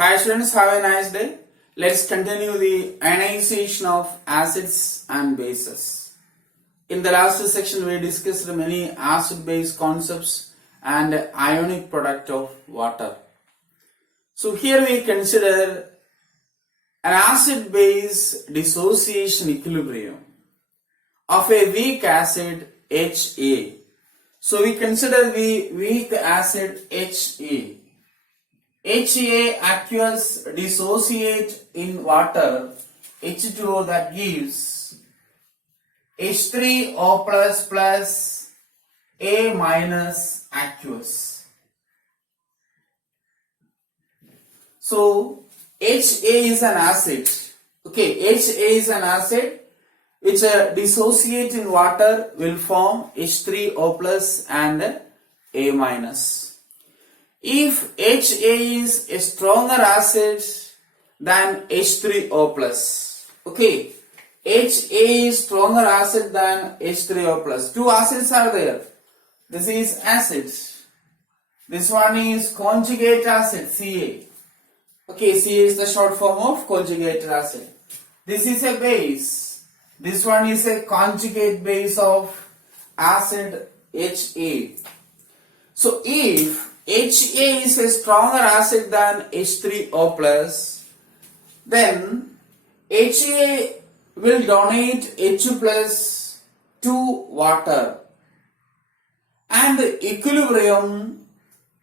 Hi students, have a nice day. Let's continue the ionization of acids and bases. In the last section we discussed many acid-base concepts and ionic product of water. So here we consider an acid-base dissociation equilibrium of a weak acid Ha. So we consider the weak acid Ha. Ha aqueous dissociate in water H2O that gives H3O plus A minus aqueous. So Ha is an acid. Okay, Ha is an acid which dissociate in water will form H3O plus and A minus. If Ha is a stronger acid than H3O plus, okay, Ha is stronger acid than H3O plus. Two acids are there. This is acid. This one is conjugate acid, Ca. Okay, Ca is the short form of conjugated acid. This is a base. This one is a conjugate base of acid Ha. So if Ha is a stronger acid than H3O plus, then Ha will donate H plus to water, and the equilibrium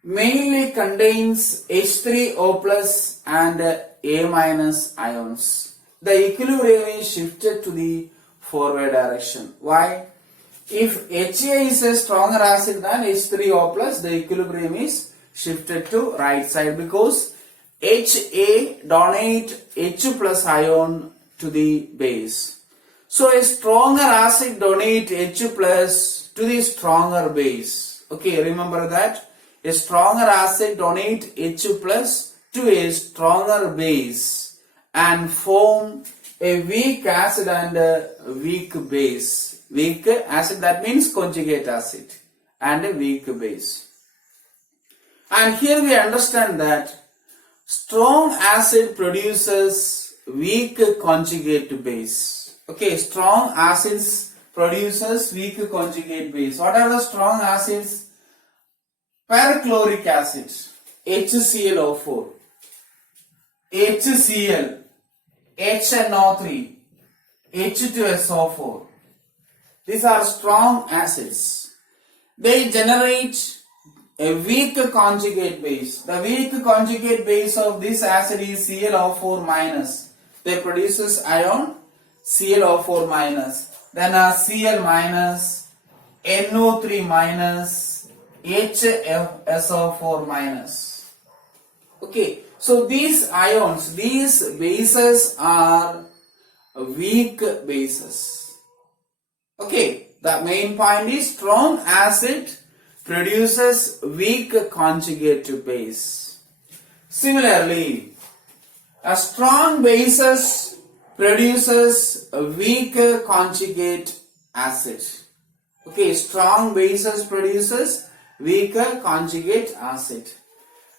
mainly contains H3O plus and A minus ions. The equilibrium is shifted to the forward direction. Why? If Ha is a stronger acid than H3O plus, the equilibrium is shifted to right side because Ha donate H plus ion to the base. So a stronger acid donate H plus to the stronger base. Okay, remember that. A stronger acid donate H plus to a stronger base and form a weak acid and a weak base. Weak acid, that means conjugate acid, and a weak base. And here we understand that strong acid produces weak conjugate base. Okay, strong acids produces weak conjugate base. What are the strong acids? Perchloric acid, HClO4, HCl, HNO3, H2SO4. These are strong acids. They generate a weak conjugate base. The weak conjugate base of this acid is ClO4 minus. They produces ion ClO4 minus. Then a Cl minus, NO3 minus, HFSO4 minus. Okay, so these ions, these bases are weak bases. Okay, the main point is strong acid produces weak conjugate base. Similarly, a strong bases produces a weak conjugate acid. Okay, strong bases produces weak conjugate acid.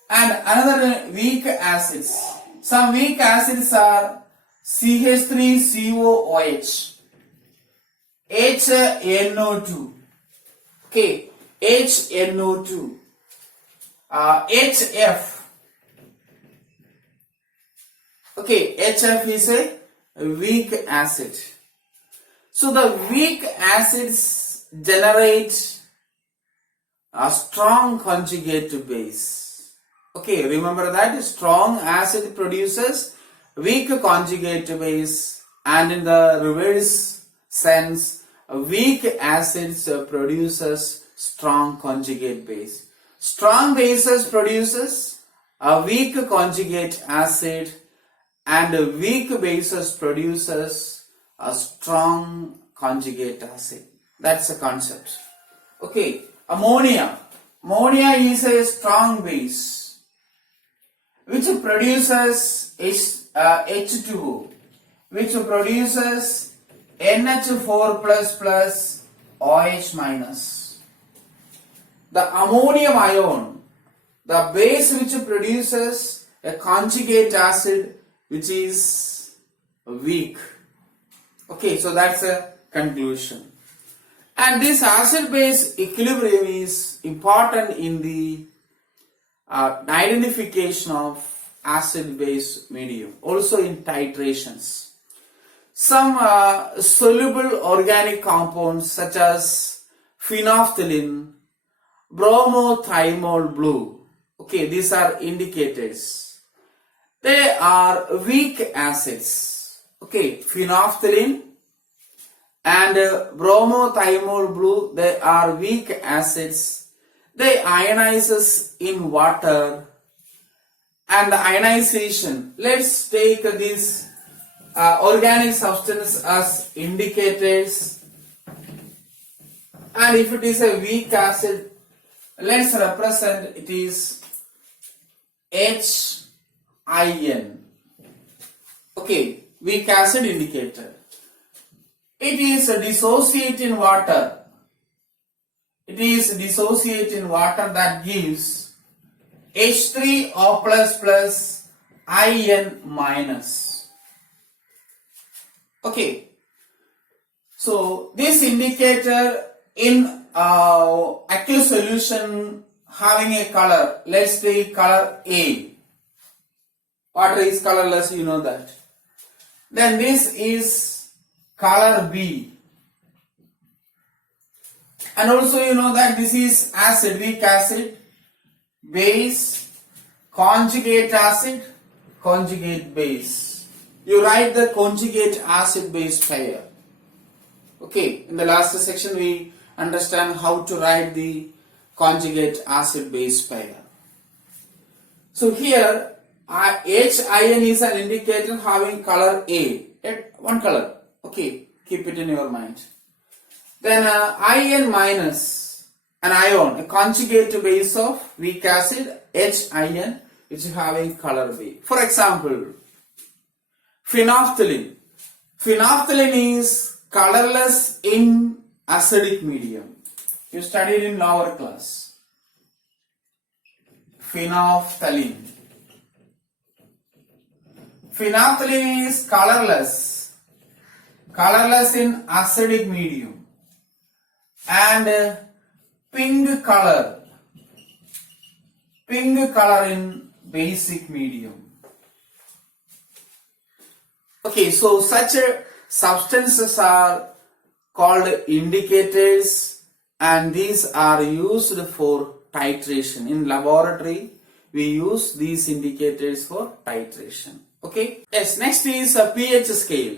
And another weak acids. Some weak acids are CH3COOH, HNO2, okay, HNO2, HF, okay, HF is a weak acid. So the weak acids generate a strong conjugate base. Okay, remember that strong acid produces weak conjugate base, and in the reverse sense, weak acids produces strong conjugate base. Strong bases produces a weak conjugate acid, and weak bases produces a strong conjugate acid. That's the concept. Okay, ammonia. Ammonia is a strong base which produces H2O, which produces NH4 plus OH minus. The ammonium ion, the base which produces a conjugate acid which is weak. Okay, so that's a conclusion. And this acid base equilibrium is important in the identification of acid base medium, also in titrations. Some soluble organic compounds such as phenolphthalein, bromothymol blue, okay, these are indicators. They are weak acids, okay, phenolphthalein and bromothymol blue, they are weak acids. They ionizes in water, and the ionization, let's take this organic substance as indicators, and if it is a weak acid, let's represent it is HIN. Okay, weak acid indicator. It is a dissociate in water. It is dissociate in water that gives H3O plus IN minus. Okay, so this indicator in aqueous solution having a color, let's take color A. Water is colorless, you know that. Then this is color B. And also you know that this is acid, weak acid, base, conjugate acid, conjugate base. You write the conjugate acid base pair. Okay, in the last section we understand how to write the conjugate acid base pair. So here HIN is an indicator having color A, one color. Okay, keep it in your mind. Then IN minus, an ion, a conjugate base of weak acid HIN, which is having color B. For example, phenolphthalein. Phenolphthalein is colorless in acidic medium. You studied in lower class. Phenolphthalein. Phenolphthalein is colorless in acidic medium, and pink color in basic medium. Okay, so such substances are called indicators, and these are used for titration. In laboratory, we use these indicators for titration. Okay. Yes, next is a pH scale.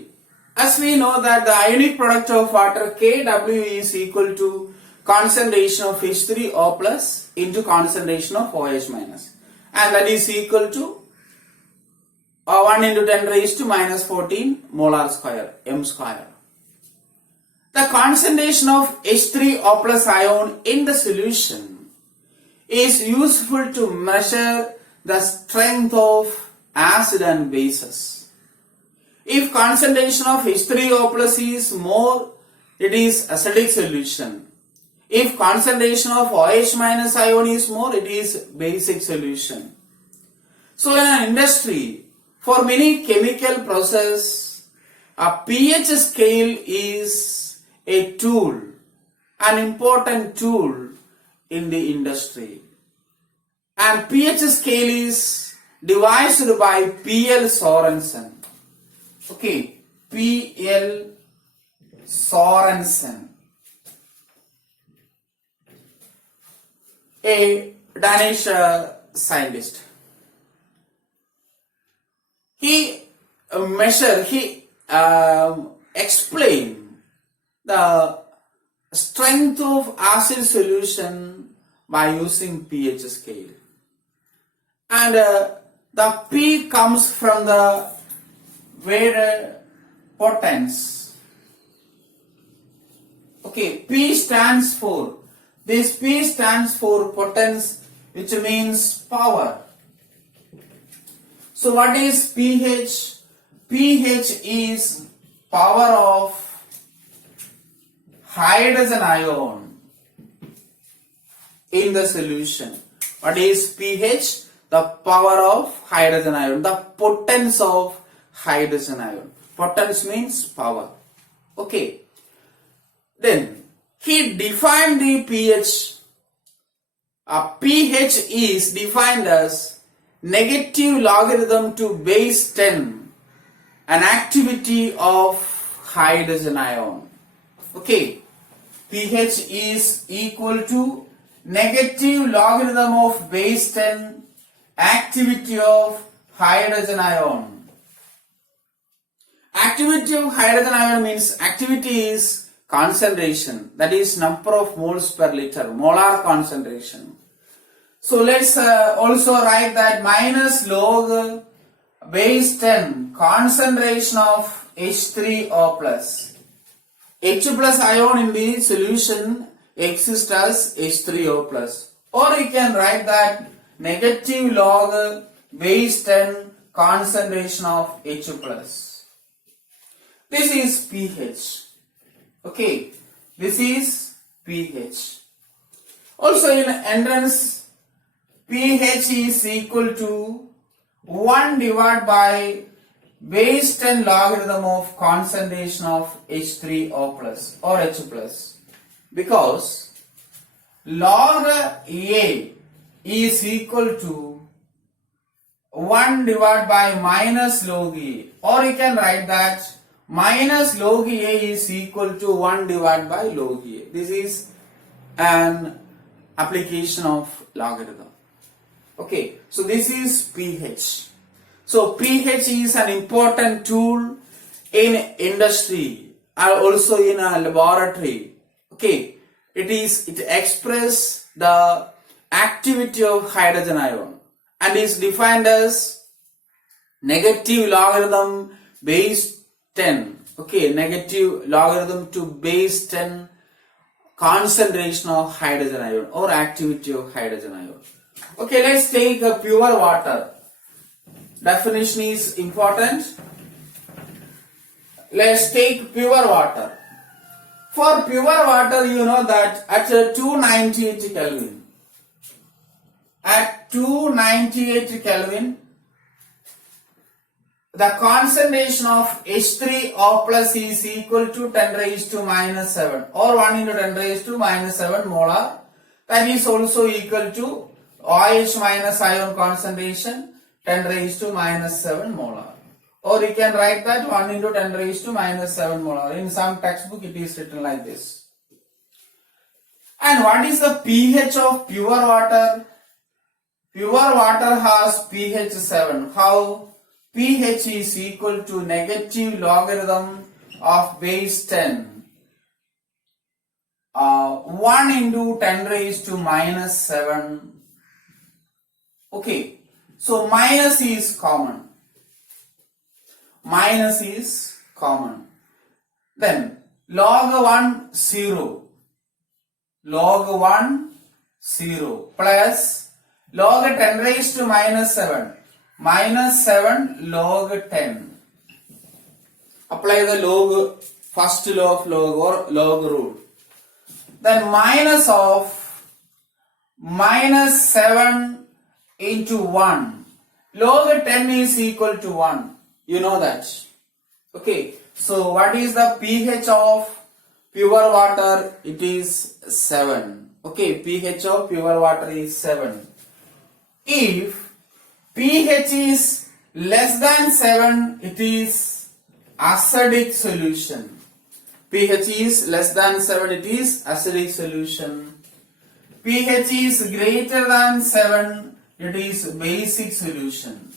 As we know that the ionic product of water Kw is equal to concentration of H3O plus into concentration of OH minus, and that is equal to 1 into 10 raised to minus 14 molar square, m square. The concentration of H3O plus ion in the solution is useful to measure the strength of acid and bases. If concentration of H3O plus is more, it is acidic solution. If concentration of OH minus ion is more, it is basic solution. So in an industry, for many chemical process, a pH scale is a tool, an important tool in the industry. And pH scale is devised by P.L. Sorensen. Okay, P.L. Sorensen, a Danish scientist. He explained the strength of acid solution by using pH scale. And the P comes from the word potence. Okay, P stands for potence, which means power. So what is pH? pH is power of hydrogen ion in the solution. What is pH? the power of hydrogen ion, the potence of hydrogen ion. Potence means power. Okay. Then he defined the pH. pH is defined as negative logarithm to base 10, an activity of hydrogen ion. Okay. pH is equal to negative logarithm of base 10 activity of hydrogen ion. Activity of hydrogen ion means activity is concentration, that is number of moles per liter, molar concentration. So let's also write that minus log base 10 concentration of H3O plus. H plus ion in the solution exists as H3O plus. Or you can write that negative log base 10 concentration of H plus. This is pH. Okay, this is pH. Also in entrance, pH is equal to 1 divided by base 10 logarithm of concentration of H3O plus or H plus, because log A is equal to 1 divided by minus log A, or you can write that minus log A is equal to 1 divided by log A. This is an application of logarithm. Okay, so this is pH. So pH is an important tool in industry and also in a laboratory. Okay, it expresses the activity of hydrogen ion and is defined as negative logarithm base 10. Okay, negative logarithm to base 10 concentration of hydrogen ion or activity of hydrogen ion. Okay, let's take a pure water. Definition is important. Let's take pure water. For pure water, you know that at 298 Kelvin, at 298 Kelvin, the concentration of H3O plus is equal to 10 raised to minus 7 or 1 into 10 raised to minus 7 molar. That is also equal to OH minus ion concentration 10 raised to minus 7 molar. Or you can write that 1 into 10 raised to minus 7 molar. In some textbook it is written like this. And what is the pH of pure water? Pure water has pH 7. How? pH is equal to negative logarithm of base 10. 1 into 10 raised to minus 7. Okay. So minus is common. Minus is common. Then log 1 0. Log 1 0 plus log 10 raised to minus 7. Minus 7 log 10. Apply the log, first law of log or log rule. Then minus of minus 7 into 1. Log 10 is equal to 1. You know that. Okay. So what is the pH of pure water? It is 7. Okay. pH of pure water is 7. If pH is less than 7, it is acidic solution. pH is less than 7, it is acidic solution. pH is greater than 7, it is basic solution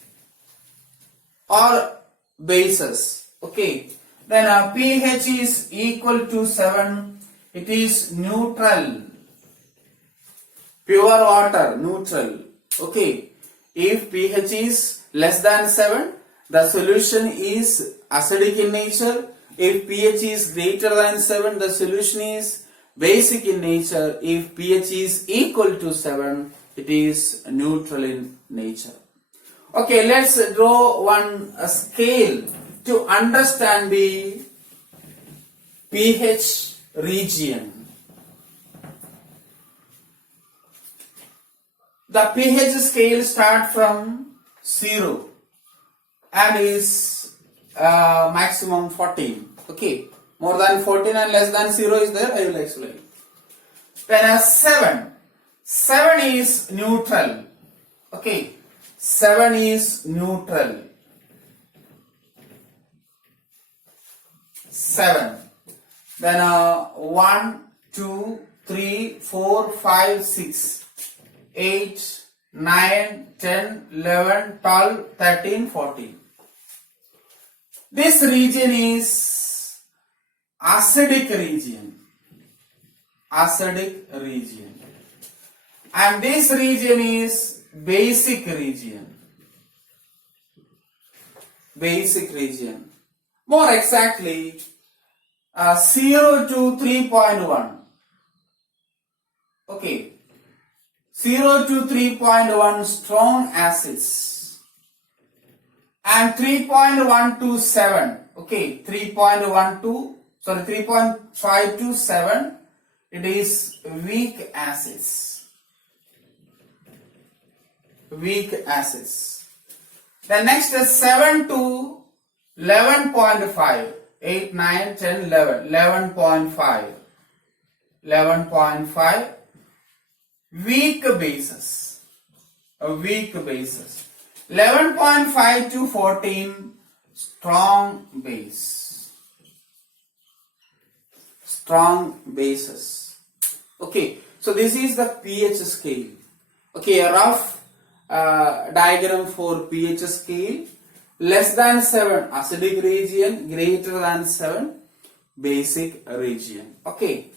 or bases. Okay. Then pH is equal to 7, it is neutral. Pure water, neutral. Okay. If pH is less than 7, the solution is acidic in nature. If pH is greater than 7, the solution is basic in nature. If pH is equal to 7, it is neutral in nature. Okay, let's draw one scale to understand the pH region. the pH scale start from 0 and is maximum 14. Okay, more than 14 and less than 0 is there, I will explain. Then 7. 7 is neutral. Okay, 7 is neutral. 7. Then 1, 2, 3, 4, 5, 6, 8, 9, 10, 11, 12, 13, 14. This region is acidic region. Acidic region. And this region is basic region. Basic region. More exactly, 0 to 3.1. Okay. 0 to 3.1 strong acids. And 3.1 to 7. Okay. 3.1 to, 3.5 to 7. It is weak acids. Weak acids. The next is 7 to 11.5. 8, 9, 10, 11. 11.5. 11.5. Weak bases. Weak bases. 11.5 to 14. Strong base. Strong bases. Okay. So this is the pH scale. Okay. A rough diagram for pH scale. Less than 7 acidic region, greater than 7 basic region. Okay.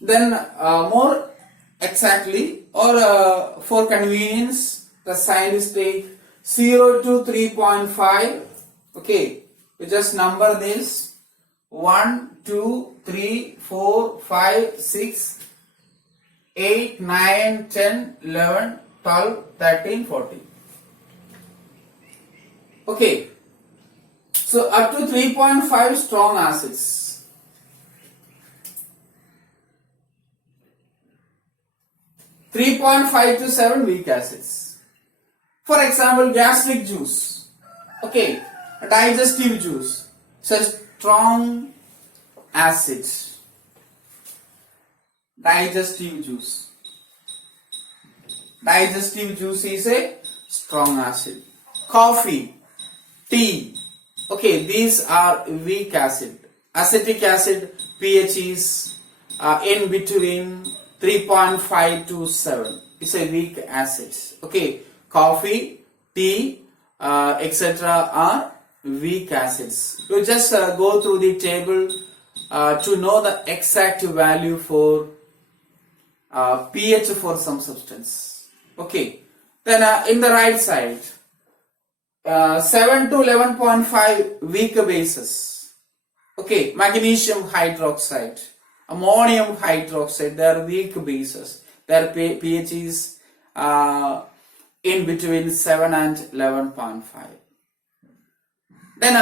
Then more exactly or for convenience, the scientists take 0 to 3.5. Okay. We just number this 1, 2, 3, 4, 5, 6, 8, 9, 10, 11, 12, 13, 14. Okay. So up to 3.5 strong acids. 3.5 to 7 weak acids. For example, gastric juice. Okay. Digestive juice. So strong acids. Digestive juice. Digestive juice is a strong acid. Coffee, tea. Okay, these are weak acid. Acetic acid pH is in between 3.5 to 7. It's a weak acid. Okay, coffee, tea, etc. are weak acids. You just go through the table to know the exact value for pH for some substance. Okay, then in the right side, 7 to 11.5 weak bases. Okay, magnesium hydroxide, ammonium hydroxide, they are weak bases. Their pH is in between 7 and 11.5. Then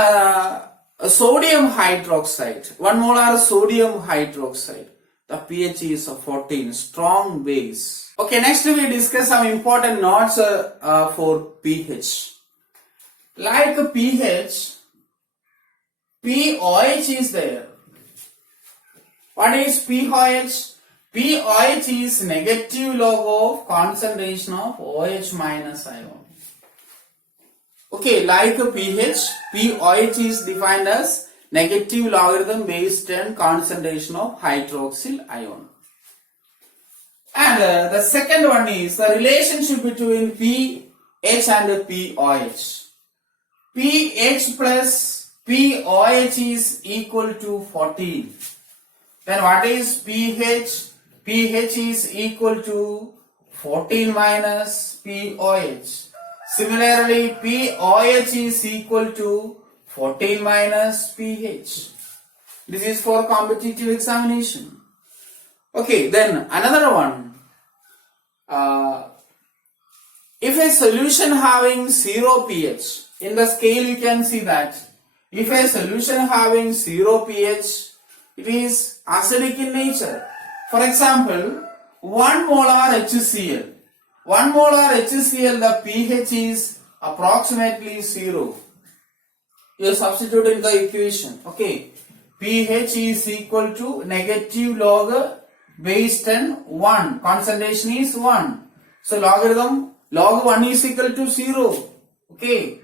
sodium hydroxide, 1 molar sodium hydroxide, the pH is 14, strong base. Okay, next we discuss some important notes for pH. Like pH, pOH is there. What is pOH? pOH is negative log of concentration of OH minus ion. Okay, like pH, pOH is defined as negative logarithm based on concentration of hydroxyl ion. And the second one is the relationship between pH and pOH. pH plus pOH is equal to 14. Then what is pH? pH is equal to 14 minus pOH. Similarly, pOH is equal to 14 minus pH. This is for competitive examination. Okay, then another one. If a solution having 0 pH, in the scale you can see that if a solution having 0 pH, it is acidic in nature. For example, 1 molar HCl. 1 molar HCl, the pH is approximately 0. You substitute in the equation. Okay. pH is equal to negative log base 10 1. Concentration is 1. So logarithm log 1 is equal to 0. Okay.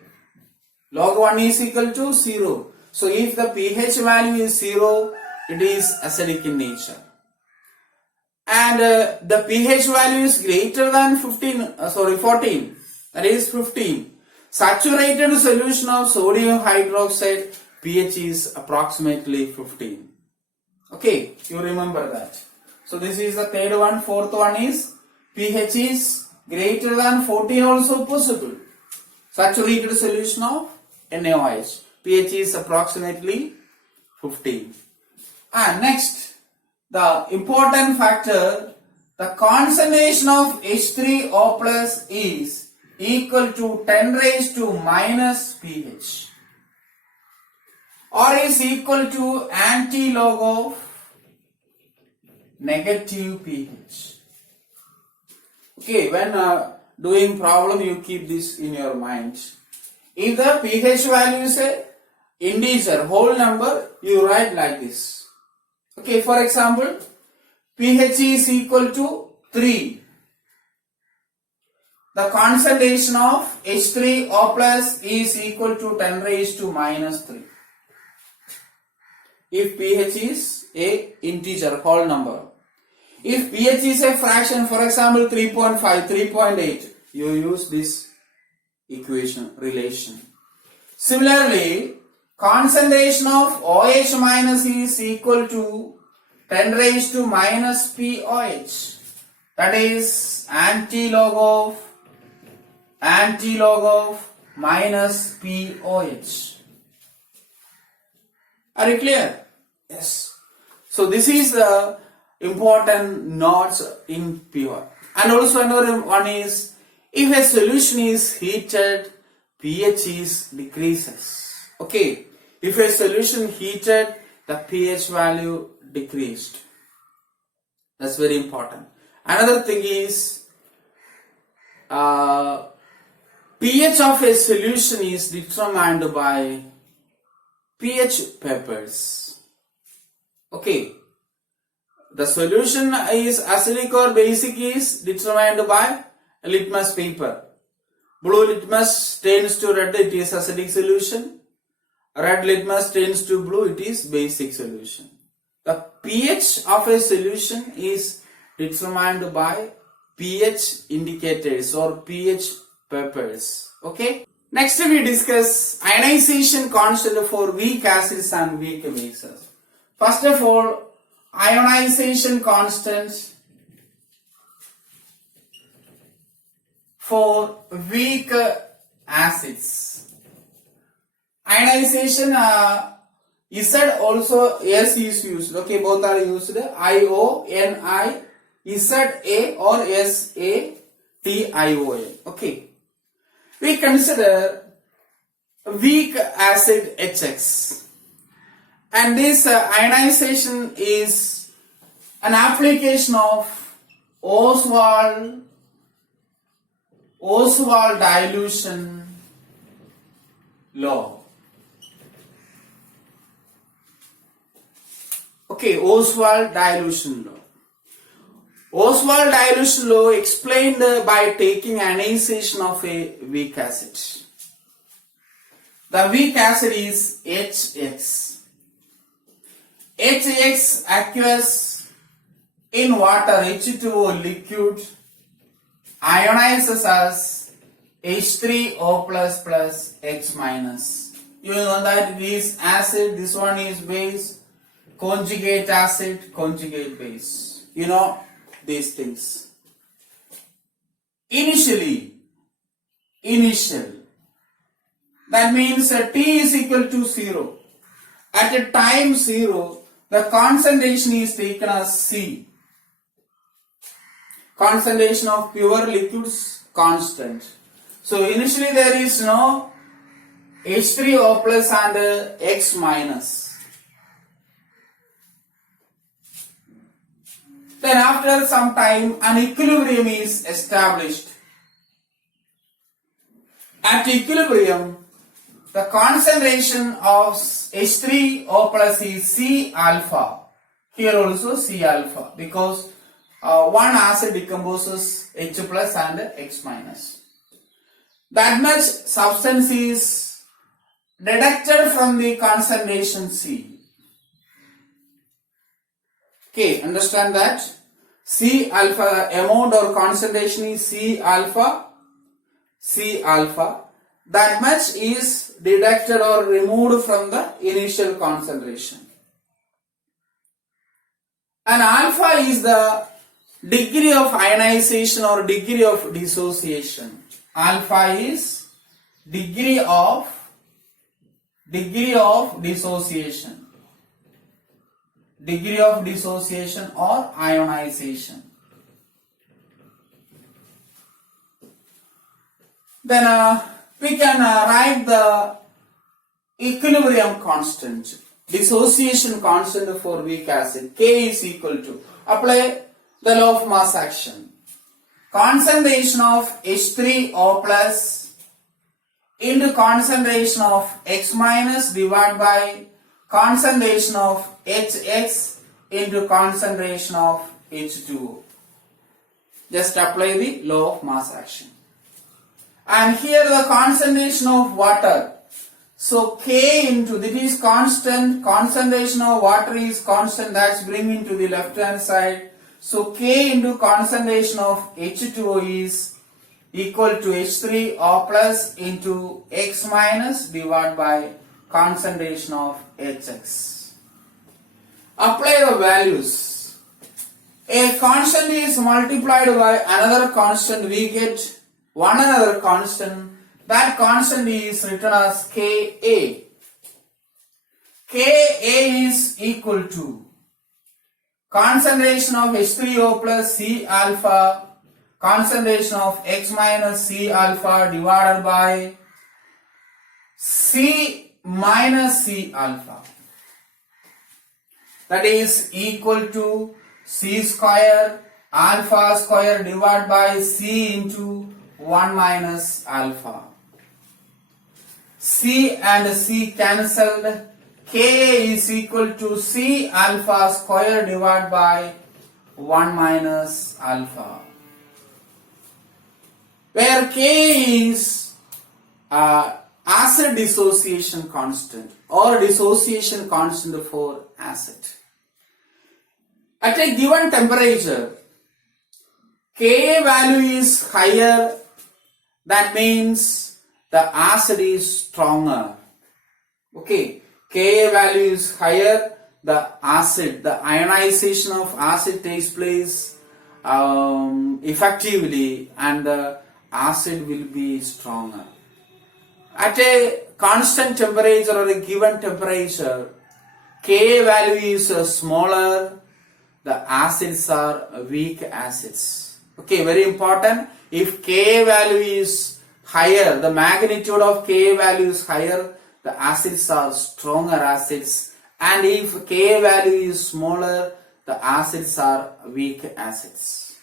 Log 1 is equal to 0. So if the pH value is 0, it is acidic in nature. And the pH value is greater than 14. That is 15. Saturated solution of sodium hydroxide pH is approximately 15. Okay, you remember that. So this is the third one. Fourth one is pH is greater than 14 also possible. Saturated solution of NaOH. pH is approximately 15. And next, the important factor, the concentration of H3O plus is equal to 10 raised to minus pH, or is equal to anti-log of negative pH. Okay, when doing problem, you keep this in your mind. If the pH value is a integer, whole number, you write like this. Okay, for example, pH is equal to 3. The concentration of H3O plus is equal to 10 raised to minus 3. If pH is a integer, whole number. If pH is a fraction, for example 3.5, 3.8, you use this equation relation. Similarly, concentration of OH minus is equal to 10 raised to minus POH. That is anti-log of minus POH. Are you clear? Yes. So this is the important notes in pure. And also another one is, if a solution is heated, pH is decreases. Okay. If a solution heated, the pH value decreased. That's very important. Another thing is, pH of a solution is determined by pH papers. Okay. The solution is acidic or basic is determined by a litmus paper. Blue litmus turns to red, it is acidic solution. Red litmus turns to blue, it is basic solution. The pH of a solution is determined by pH indicators or pH papers. Okay. Next we discuss ionization constant for weak acids and weak bases. First of all, ionization constant for weak acids. Ionization Z also S is used. Okay, both are used. IONI ZA or SATION. Okay. We consider weak acid HX. And this ionization is an application of Oswald dilution law. Okay, Oswald dilution law. Oswald dilution law explained by taking ionization of a weak acid. The weak acid is HX. HX aqueous in water, H2O liquid, ionizes as H3O plus plus X minus. You know that it is acid, this one is base, conjugate acid, conjugate base. You know these things. Initial. That means T is equal to 0. At a time 0, the concentration is taken as C. Concentration of pure liquids constant. So initially there is no H3O plus and X minus. Then after some time an equilibrium is established. At equilibrium, the concentration of H3O plus is C alpha. Here also C alpha, because one acid decomposes H plus and X minus. That much substance is deducted from the concentration C. Okay, understand that? C alpha, amount or concentration is C alpha. That much is deducted or removed from the initial concentration. And alpha is the degree of ionization or degree of dissociation. Alpha is degree of dissociation. Degree of dissociation or ionization. Then we can write the equilibrium constant, dissociation constant for weak acid. K is equal to, apply the law of mass action. Concentration of H3O plus into concentration of X minus divided by concentration of HX into concentration of H2O. Just apply the law of mass action. And here the concentration of water. So K into, that is constant, concentration of water is constant, that's bringing to the left hand side. So K into concentration of H2O is equal to H3O plus into X minus divided by concentration of HX. Apply the values. A constant is multiplied by another constant, we get one another constant. That constant is written as Ka. Ka is equal to concentration of H3O plus C alpha, concentration of X minus C alpha divided by C minus C alpha. That is equal to C square alpha square divided by C into 1 minus alpha. C and C cancelled. K is equal to C alpha square divided by 1 minus alpha, where K is acid dissociation constant or dissociation constant for acid. At a given temperature, Ka value is higher, that means the acid is stronger. Okay, Ka value is higher, the ionization of acid takes place effectively and the acid will be stronger. At a constant temperature or a given temperature, Ka value is smaller, the acids are weak acids. Okay, very important. If Ka value is higher, the magnitude of Ka value is higher, the acids are stronger acids, and if Ka value is smaller, the acids are weak acids.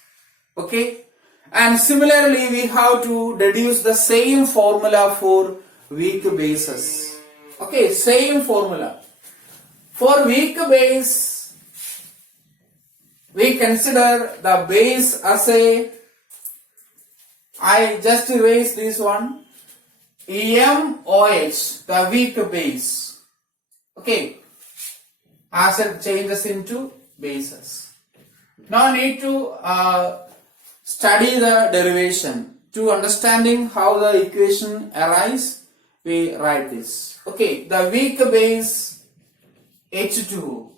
Okay, and similarly we have to deduce the same formula for weak bases. Okay, same formula. For weak base, we consider the base as a, I just erase this one, MOH, the weak base. Okay, acid changes into bases. Now need to study the derivation. To understanding how the equation arises, we write this. Okay, the weak base H2O.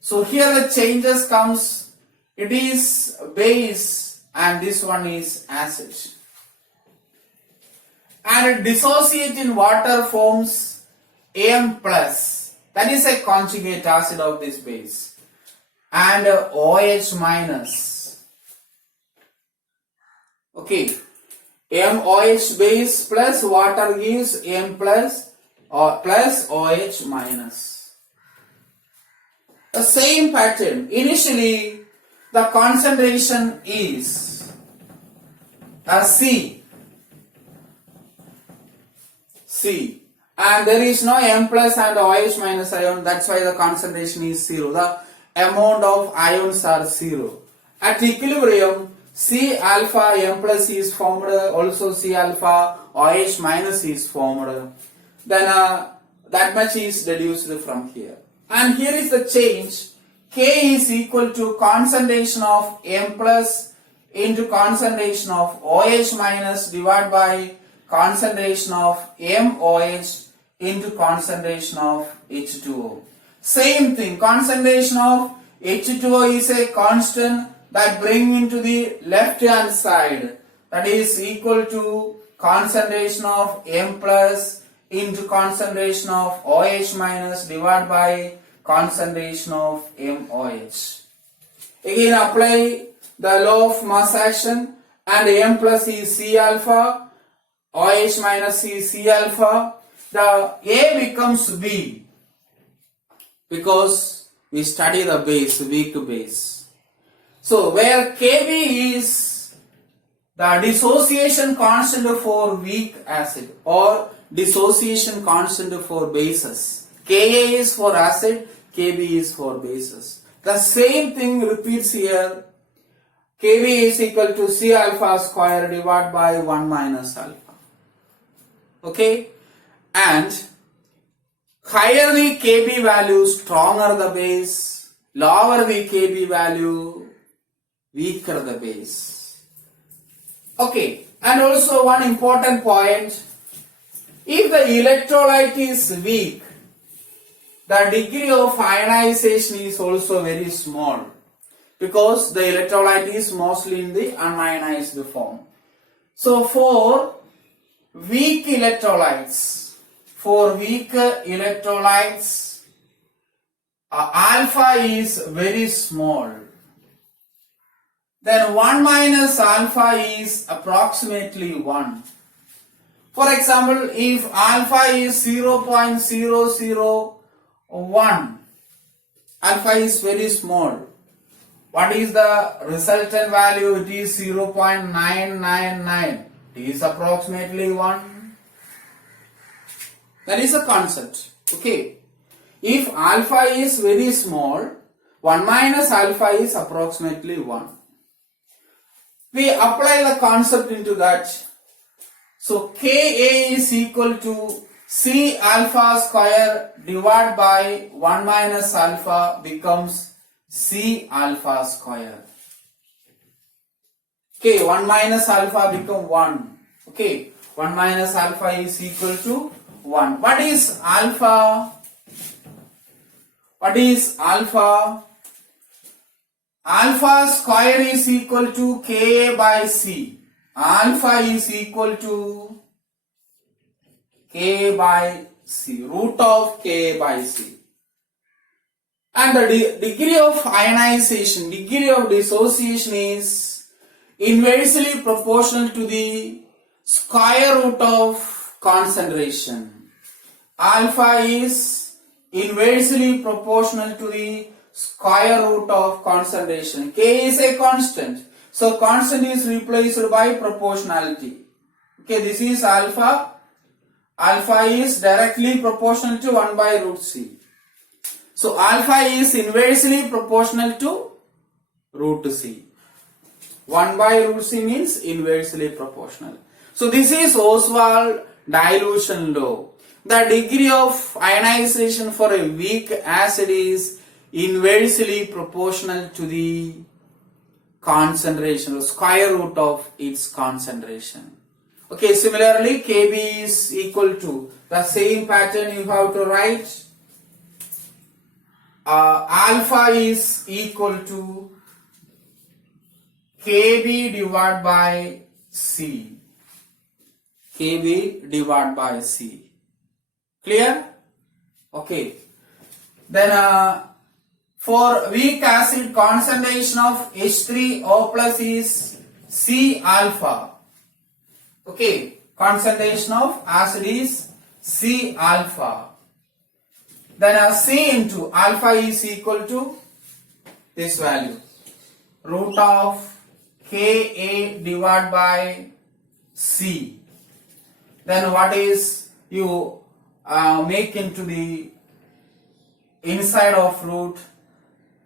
So here the changes comes, it is base and this one is acid. And dissociate in water forms Am plus, that is a conjugate acid of this base, and OH minus. Okay, MOH base plus water gives M plus or plus OH minus. The same pattern. Initially the concentration is C, and there is no M plus and OH minus ion, that's why the concentration is 0. The amount of ions are 0. At equilibrium, C alpha M plus is formed, also C alpha OH minus is formed. Then that much is deduced from here. And here is the change. K is equal to concentration of M plus into concentration of OH minus divided by concentration of MOH into concentration of H2O. Same thing, concentration of H2O is a constant that bring into the left hand side, that is equal to concentration of M plus into concentration of OH minus divided by concentration of MOH. Again apply the law of mass action, and M plus is C alpha, OH minus is C alpha. The A becomes B because we study the base, weak base. So where Kb is the dissociation constant for weak acid or dissociation constant for bases. Ka is for acid, Kb is for bases. The same thing repeats here. Kb is equal to C alpha square divided by 1 minus alpha. Okay, and higher the Kb value, stronger the base, lower the Kb value, weaker the base. Okay, and also one important point, if the electrolyte is weak, the degree of ionization is also very small because the electrolyte is mostly in the unionized form. So for weak electrolytes, alpha is very small. Then 1 minus alpha is approximately 1. For example, if alpha is 0.001, alpha is very small. What is the resultant value? It is 0.999. It is approximately 1. That is a concept. Okay. If alpha is very small, 1 minus alpha is approximately 1. We apply the concept into that. So Ka is equal to C alpha square divided by 1 minus alpha becomes C alpha square. Okay, 1 minus alpha become 1. Okay, 1 minus alpha is equal to 1. What is alpha? What is alpha? Alpha square is equal to Ka by C. Alpha is equal to K by C, root of K by C. And the degree of ionization, degree of dissociation is inversely proportional to the square root of concentration. Alpha is inversely proportional to the square root of concentration. K is a constant. So constant is replaced by proportionality. Okay, this is alpha. Alpha is directly proportional to 1 by root C. So alpha is inversely proportional to root C. 1 by root C means inversely proportional. So this is Oswald dilution law. The degree of ionization for a weak acid is inversely proportional to the concentration, or square root of its concentration. Okay, similarly Kb is equal to the same pattern you have to write. Alpha is equal to Kb divided by C. Kb divided by C. Clear? Okay. Then for weak acid, concentration of H3O plus is C alpha. Okay, concentration of acid is C alpha. Then C into alpha is equal to this value. root of Ka divided by C. Then what is you make into the inside of root,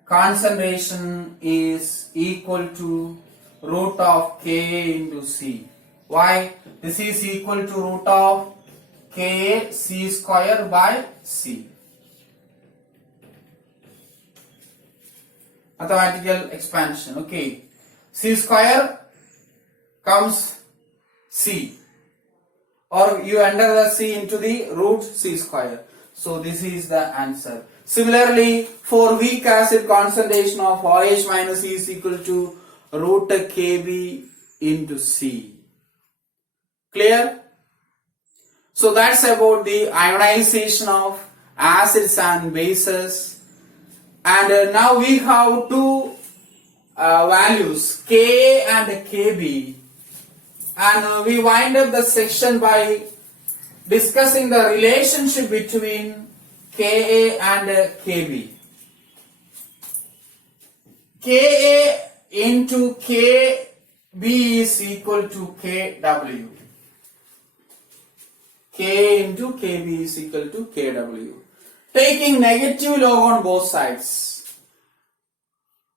concentration is equal to root of Ka into C. Why? This is equal to root of Ka C square by C. Mathematical expansion. Okay. C square comes C, or you enter the C into the root C square. So this is the answer. Similarly, for weak acid, concentration of OH minus E is equal to root Kb into C. Clear? So that's about the ionization of acids and bases. And now we have two values, Ka and Kb. And we wind up the section by discussing the relationship between Ka and Kb. Ka into Kb is equal to Kw. K into Kb is equal to Kw. Taking negative log on both sides,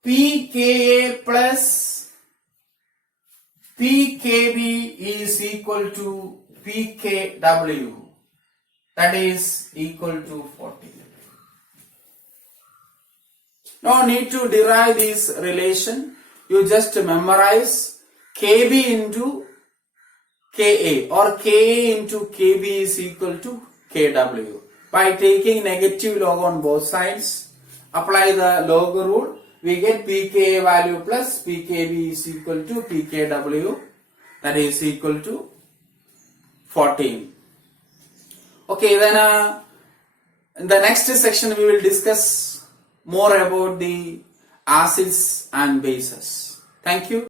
pKa plus pKb is equal to pKw, that is equal to 40. No need to derive this relation, you just memorize Kb into Ka or Ka into Kb is equal to Kw. By taking negative log on both sides, apply the log rule, we get pKa value plus pKb is equal to pKw, that is equal to 14. Okay, then in the next section we will discuss more about the acids and bases. Thank you.